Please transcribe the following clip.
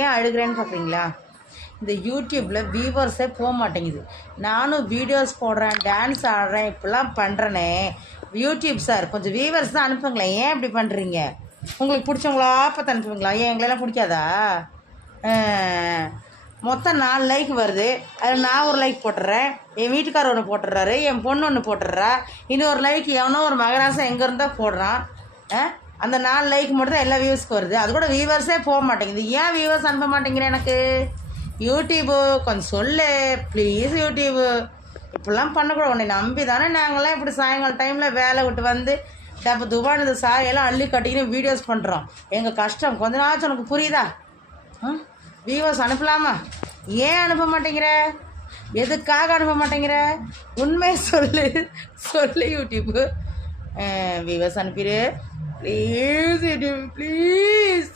ஏன் அழுகிறேன்னு பார்க்குறீங்களா? இந்த யூடியூப்பில் வியூவர்ஸே போக மாட்டேங்குது. நானும் வீடியோஸ் போடுறேன், டான்ஸ் ஆடுறேன், இப்படிலாம் பண்ணுறேனே. யூடியூப் சார் கொஞ்சம் வியூவர்ஸ் தான் அனுப்புங்களேன். ஏன் இப்படி பண்ணுறீங்க? உங்களுக்கு பிடிச்சவங்களா பார்த்து அனுப்புவீங்களா? ஏன் எங்களெல்லாம் பிடிக்காதா? மொத்தம் 4 லைக் வருது. அதில் நான் ஒரு லைக் போட்டுடுறேன், என் வீட்டுக்காரர் ஒன்று போட்டுடுறாரு, என் பொண்ணு ஒன்று போட்டுடுறா, இன்னொரு லைக் எவனோ ஒரு மகராசம் எங்கே இருந்தால் போடுறான். அந்த 4 லைக் மட்டும் தான் எல்லா வியூவர்ஸ்க்கு வருது. அது கூட வியூவர்ஸே போக மாட்டேங்குது. ஏன் வியூவர்ஸ் அனுப்ப மாட்டேங்கிறேன்? எனக்கு யூடியூபு கொஞ்சம் சொல்லு ப்ளீஸ். யூடியூபு இப்படிலாம் பண்ணக்கூடாது. உன்னை நம்பி தானே நாங்களாம் இப்படி சாயங்காலம் டைமில் வேலை விட்டு வந்து டப்பு துபானது சாயெல்லாம் அள்ளி கட்டிக்கின்னு வீடியோஸ் பண்ணுறோம். எங்கள் கஷ்டம் கொஞ்ச நாளாச்சும் உனக்கு புரியுதா? வியூவர்ஸ் அனுப்பலாமா? ஏன் அனுப்ப மாட்டேங்கிற? எதுக்காக அனுப்ப மாட்டேங்கிற? உண்மையை சொல்லு சொல்லு. யூடியூப்பு வியூவர்ஸ் அனுப்பிடு ப்ளீஸ். YouTube please.